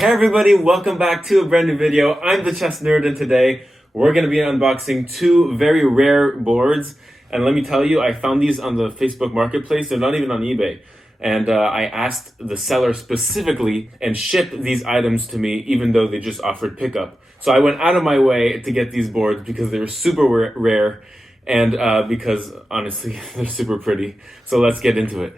Hey everybody, welcome back to a brand new video. I'm the Chess Nerd, and today we're going to be unboxing two very rare boards. And let me tell you, I found these on the Facebook Marketplace. They're not even on eBay. And I asked the seller specifically and shipped these items to me, even though they just offered pickup. So I went out of my way to get these boards because they were super rare and because honestly, they're super pretty. So let's get into it.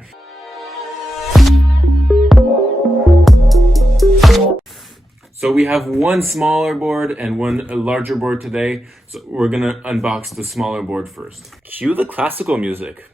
So we have one smaller board and one larger board today. So we're gonna unbox the smaller board first. Cue the classical music.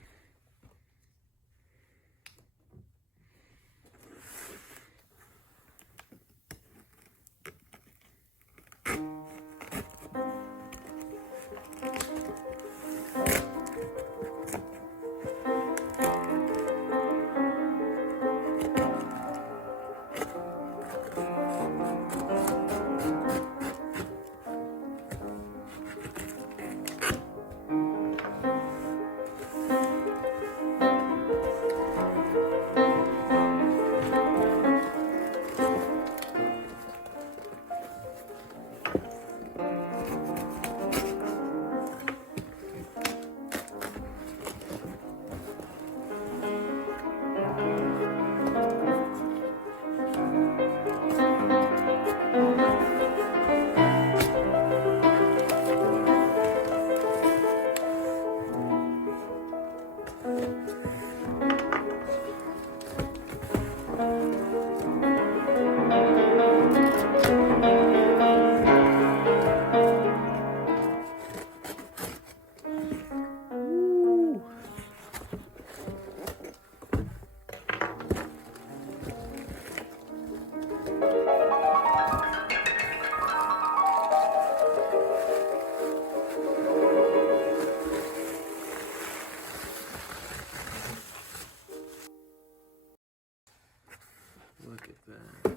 Look at that.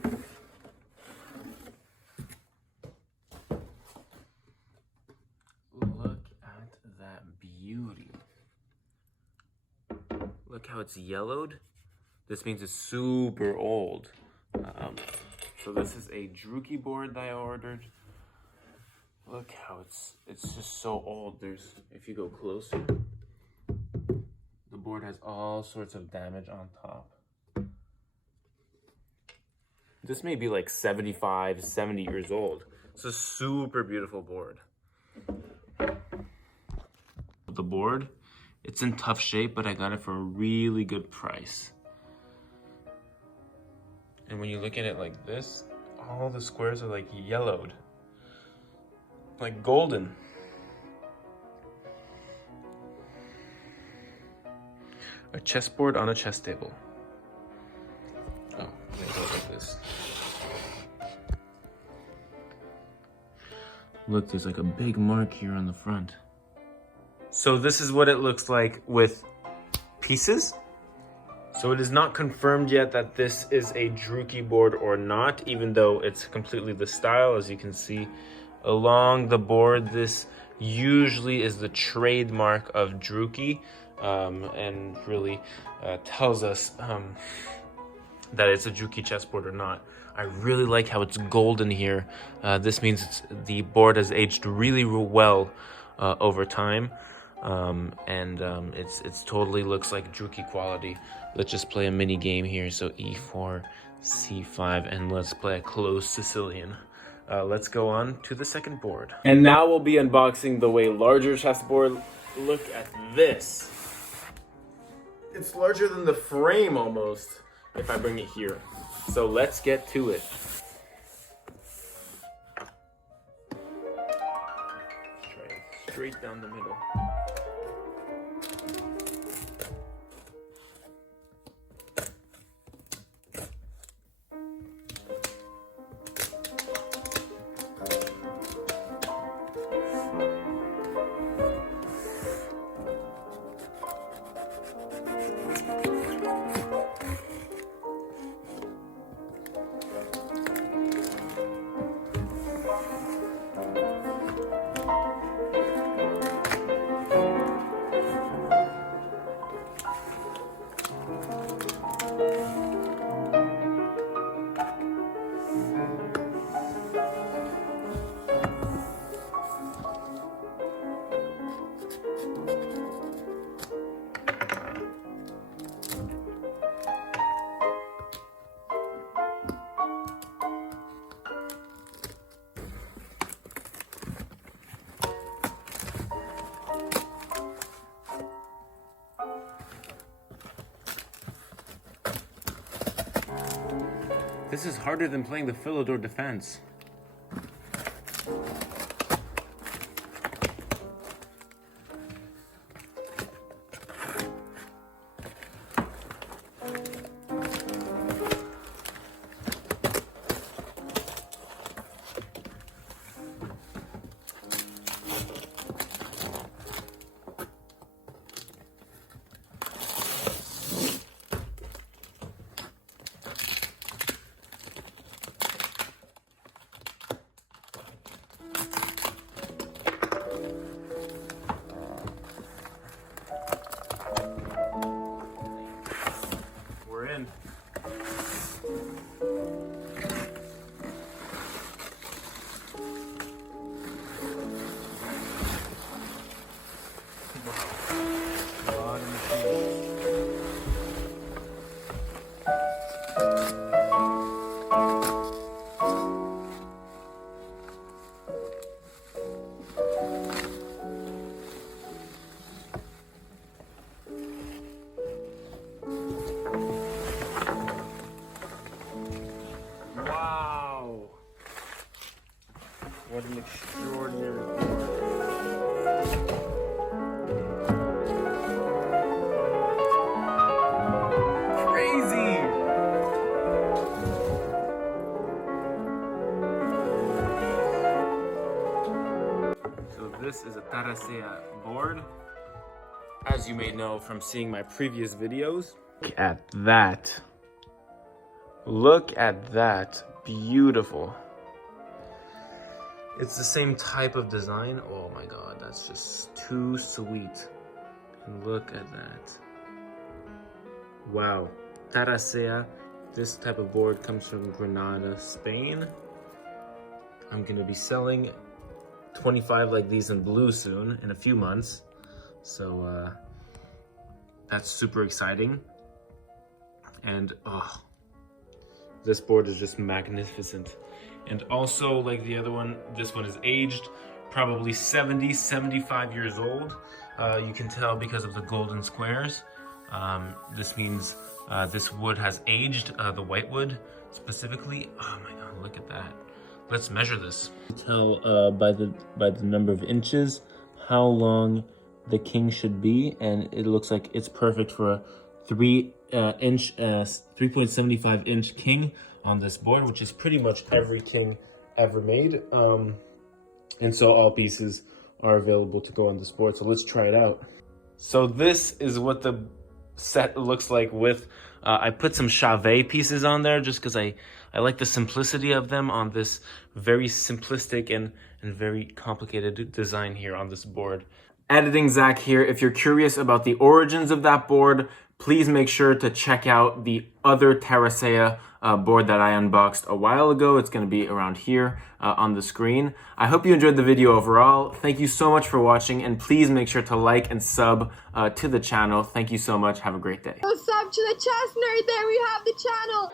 Look at that beauty. Look how it's yellowed. This means it's super old. So this is a Druki board that I ordered. Look how it's just so old. If you go closer, the board has all sorts of damage on top. This may be like 75, 70 years old. It's a super beautiful board. The board, it's in tough shape, but I got it for a really good price. And when you look at it like this, all the squares are like yellowed, like golden. A chessboard on a chess table. Oh, let me go like this. Look, there's like a big mark here on the front. So this is what it looks like with pieces. So it is not confirmed yet that this is a Druki board or not, even though it's completely the style. As you can see along the board, this usually is the trademark of Druki, and really tells us that it's a Druki chessboard or not. I really like how it's golden here. This means the board has aged really well over time. It's totally looks like Druki quality. Let's just play a mini game here. So e4, c5, and let's play a closed Sicilian. Let's go on to the second board. And now we'll be unboxing the way larger chessboard. Look at this. It's larger than the frame almost, if I bring it here. So let's get to it. Straight down the middle. This is harder than playing the Philidor Defense. We're in. Wow! What an extraordinary board. Crazy! So this is a Tarracea board. As you may know from seeing my previous videos. Look at that. Look at that. Beautiful. It's the same type of design. Oh my god, that's just too sweet. And look at that. Wow. Tarracea. This type of board comes from Granada, Spain. I'm gonna be selling 25 like these in blue soon, in a few months. So that's super exciting. And oh, this board is just magnificent. And also, like the other one, this one is aged, probably 70, 75 years old. You can tell because of the golden squares. This means this wood has aged, the white wood specifically. Oh my god, look at that. Let's measure this. Tell by the number of inches how long the king should be, and it looks like it's perfect for a 3.75 inch king on this board, which is pretty much every king ever made. And so all pieces are available to go on this board. So let's try it out. So this is what the set looks like with, I put some Chauvet pieces on there just because I like the simplicity of them on this very simplistic and very complicated design here on this board. Editing Zach here. If you're curious about the origins of that board, please make sure to check out the other Tarracea board that I unboxed a while ago. It's going to be around here on the screen. I hope you enjoyed the video overall. Thank you so much for watching, and please make sure to like and sub to the channel. Thank you so much. Have a great day. Go sub to the chest nerd. There we have the channel.